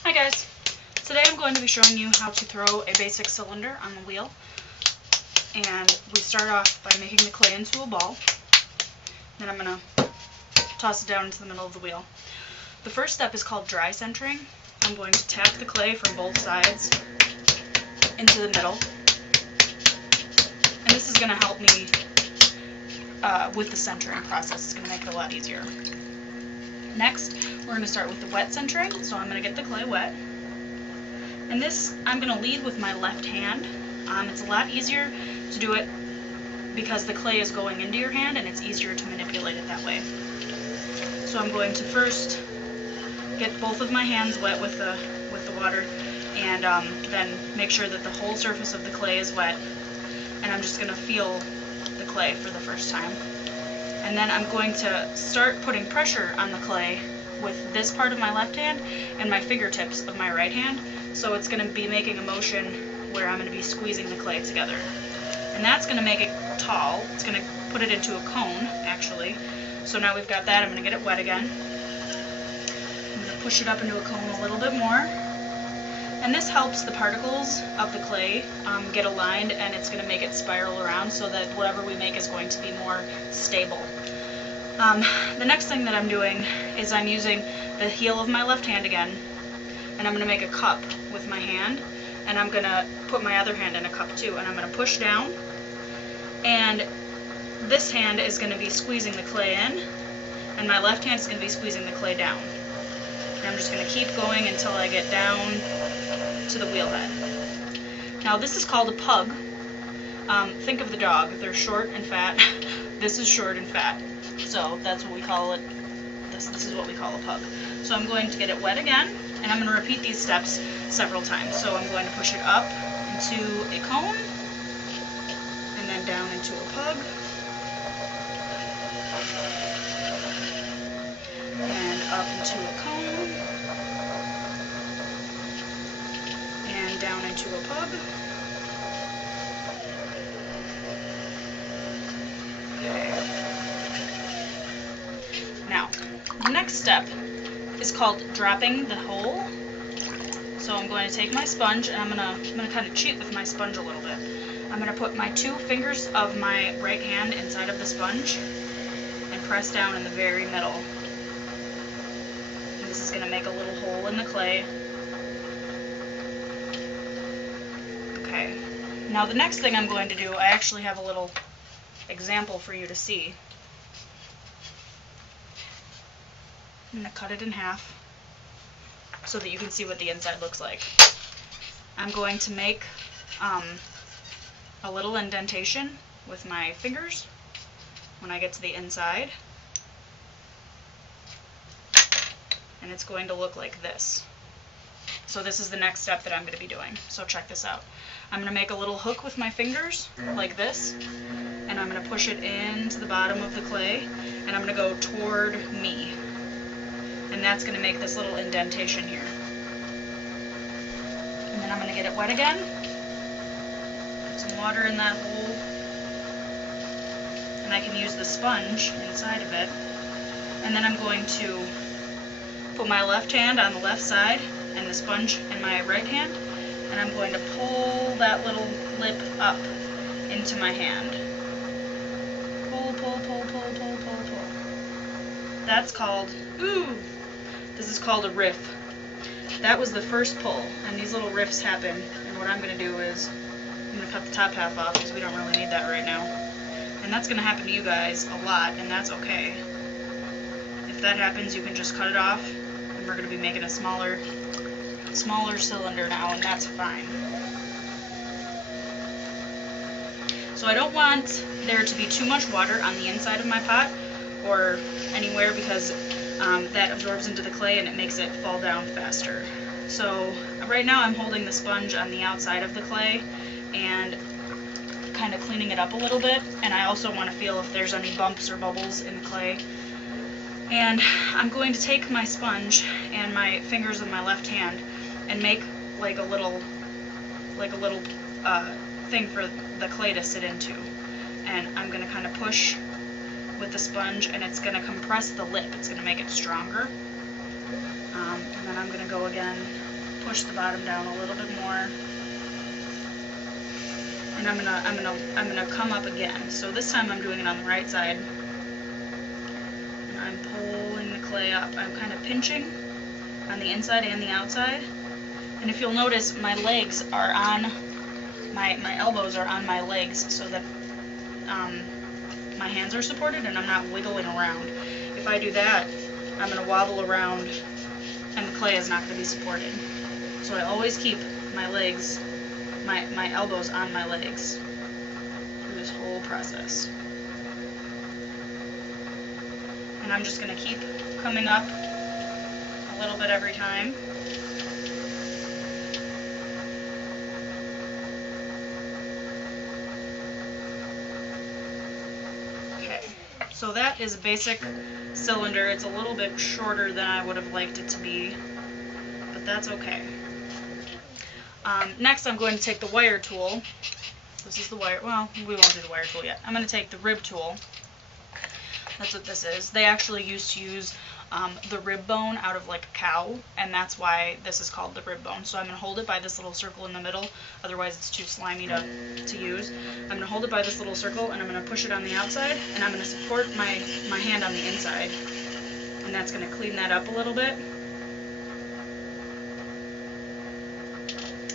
Hi guys, today I'm going to be showing you how to throw a basic cylinder on the wheel. And we start off by making the clay into a ball. Then I'm going to toss it down into the middle of the wheel. The first step is called dry centering. I'm going to tap the clay from both sides into the middle. And this is going to help me with the centering process. It's going to make it a lot easier. Next, we're going to start with the wet centering, so I'm going to get the clay wet. And this, I'm going to lead with my left hand. It's a lot easier to do it because the clay is going into your hand and it's easier to manipulate it that way. So I'm going to first get both of my hands wet with the water and then make sure that the whole surface of the clay is wet. And I'm just going to feel the clay for the first time. And then I'm going to start putting pressure on the clay with this part of my left hand and my fingertips of my right hand. So it's going to be making a motion where I'm going to be squeezing the clay together. And that's going to make it tall. It's going to put it into a cone, actually. So now we've got that. I'm going to get it wet again. I'm going to push it up into a cone a little bit more. And this helps the particles of the clay get aligned, and it's going to make it spiral around so that whatever we make is going to be more stable. The next thing that I'm doing is I'm using the heel of my left hand again, and I'm going to make a cup with my hand, and I'm going to put my other hand in a cup too, and I'm going to push down, and this hand is going to be squeezing the clay in, and my left hand is going to be squeezing the clay down. And I'm just going to keep going until I get down to the wheel head. Now this is called a pug. Think of the dog. They're short and fat. This is short and fat. So that's what we call it. This is what we call a pug. So I'm going to get it wet again, and I'm going to repeat these steps several times. So I'm going to push it up into a cone, and then down into a pug, and up into a cone, and down into a pug. Okay. Now, the next step is called dropping the hole. So I'm going to take my sponge, and I'm gonna kind of cheat with my sponge a little bit. I'm going to put my 2 fingers of my right hand inside of the sponge and press down in the very middle. And this is going to make a little hole in the clay. Okay. Now the next thing I'm going to do, I actually have a little example for you to see. I'm going to cut it in half so that you can see what the inside looks like. I'm going to make a little indentation with my fingers when I get to the inside, and it's going to look like this. So this is the next step that I'm going to be doing. So check this out. I'm going to make a little hook with my fingers like this, and I'm going to push it into the bottom of the clay, and I'm going to go toward me. And that's going to make this little indentation here. And then I'm going to get it wet again. Put some water in that hole. And I can use the sponge inside of it. And then I'm going to put my left hand on the left side and the sponge in my right hand. And I'm going to pull that little lip up into my hand. Pull, pull, pull, pull, pull, pull, pull. That's called, this is called a riff. That was the first pull, and these little riffs happen, and what I'm going to do is, I'm going to cut the top half off because we don't really need that right now. And that's going to happen to you guys a lot, and that's okay. If that happens, you can just cut it off, and we're going to be making a smaller cylinder now, and that's fine. So I don't want there to be too much water on the inside of my pot, or anywhere, because that absorbs into the clay and it makes it fall down faster. So right now I'm holding the sponge on the outside of the clay and kind of cleaning it up a little bit, and I also want to feel if there's any bumps or bubbles in the clay. And I'm going to take my sponge and my fingers of my left hand and make like a little thing for the clay to sit into. And I'm going to kind of push with the sponge, and it's going to compress the lip. It's going to make it stronger. And then I'm going to go again, push the bottom down a little bit more. And I'm gonna come up again. So this time I'm doing it on the right side. And I'm pulling the clay up. I'm kind of pinching on the inside and the outside. And if you'll notice, my legs are on, my elbows are on my legs so that my hands are supported and I'm not wiggling around. If I do that, I'm gonna wobble around and the clay is not gonna be supported. So I always keep my legs, my elbows on my legs through this whole process. And I'm just going to keep coming up a little bit every time. Okay, so that is a basic cylinder. It's a little bit shorter than I would have liked it to be, but that's okay. Next I'm going to take the wire tool. This is the wire, well, we won't do the wire tool yet. I'm going to take the rib tool. That's what this is. They actually used to use the rib bone out of like a cow, and that's why this is called the rib bone. So I'm going to hold it by this little circle in the middle, otherwise it's too slimy to use. I'm going to hold it by this little circle, and I'm going to push it on the outside, and I'm going to support my hand on the inside. And that's going to clean that up a little bit.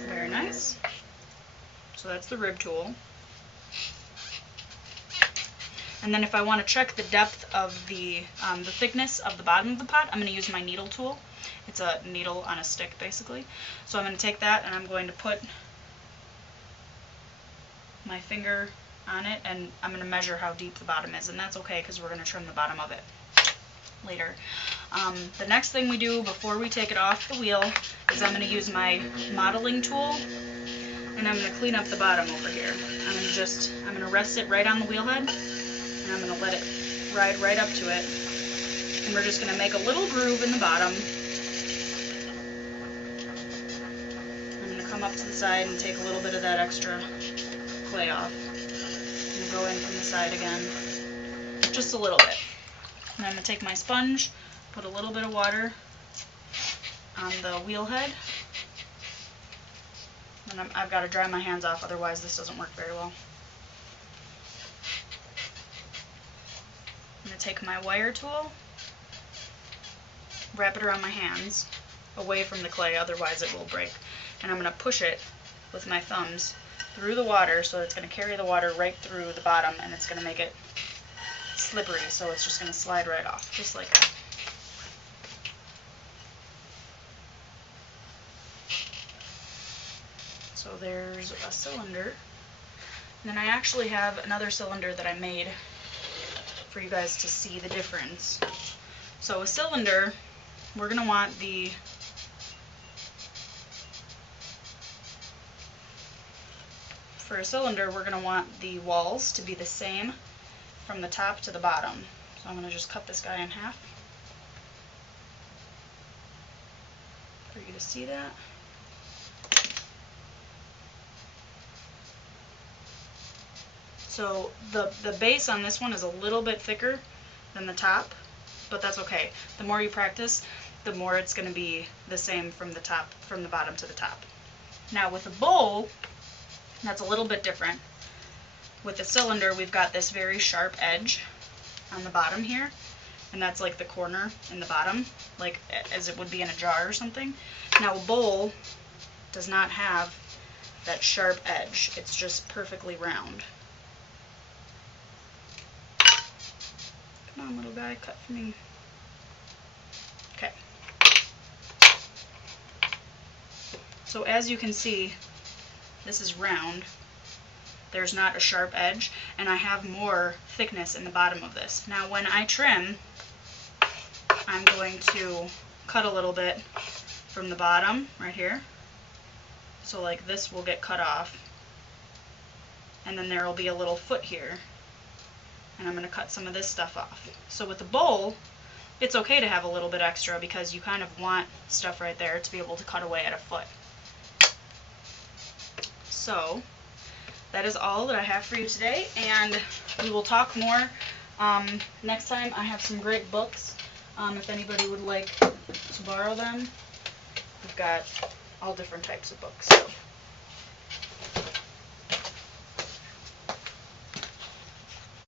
Very nice. So that's the rib tool. And then if I want to check the depth of the thickness of the bottom of the pot, I'm going to use my needle tool. It's a needle on a stick, basically. So I'm going to take that and I'm going to put my finger on it, and I'm going to measure how deep the bottom is, and that's okay because we're going to trim the bottom of it later. The next thing we do before we take it off the wheel is I'm going to use my modeling tool, and I'm going to clean up the bottom over here. I'm going to rest it right on the wheel head, and I'm going to let it ride right up to it. And we're just going to make a little groove in the bottom. I'm going to come up to the side and take a little bit of that extra clay off. I'm going to go in from the side again, just a little bit. And I'm going to take my sponge, put a little bit of water on the wheel head. And I've got to dry my hands off, otherwise this doesn't work very well. I'm going to take my wire tool, wrap it around my hands, away from the clay, otherwise it will break. And I'm going to push it with my thumbs through the water, so it's going to carry the water right through the bottom, and it's going to make it slippery, so it's just going to slide right off, just like that. So there's a cylinder. And then I actually have another cylinder that I made for you guys to see the difference. So a cylinder, we're going to want for a cylinder, we're going to want the walls to be the same from the top to the bottom. So I'm going to just cut this guy in half for you to see that. So the base on this one is a little bit thicker than the top, but that's okay. The more you practice, the more it's going to be the same from the bottom to the top. Now with a bowl, that's a little bit different. With the cylinder, we've got this very sharp edge on the bottom here, and that's like the corner in the bottom, like as it would be in a jar or something. Now a bowl does not have that sharp edge. It's just perfectly round. Come on, little guy, cut for me. Okay. So as you can see, this is round. There's not a sharp edge, and I have more thickness in the bottom of this. Now when I trim, I'm going to cut a little bit from the bottom right here. So like this will get cut off, and then there will be a little foot here, and I'm going to cut some of this stuff off. So with the bowl, it's okay to have a little bit extra because you kind of want stuff right there to be able to cut away at a foot. So that is all that I have for you today, and we will talk more next time. I have some great books If anybody would like to borrow them, we've got all different types of books. So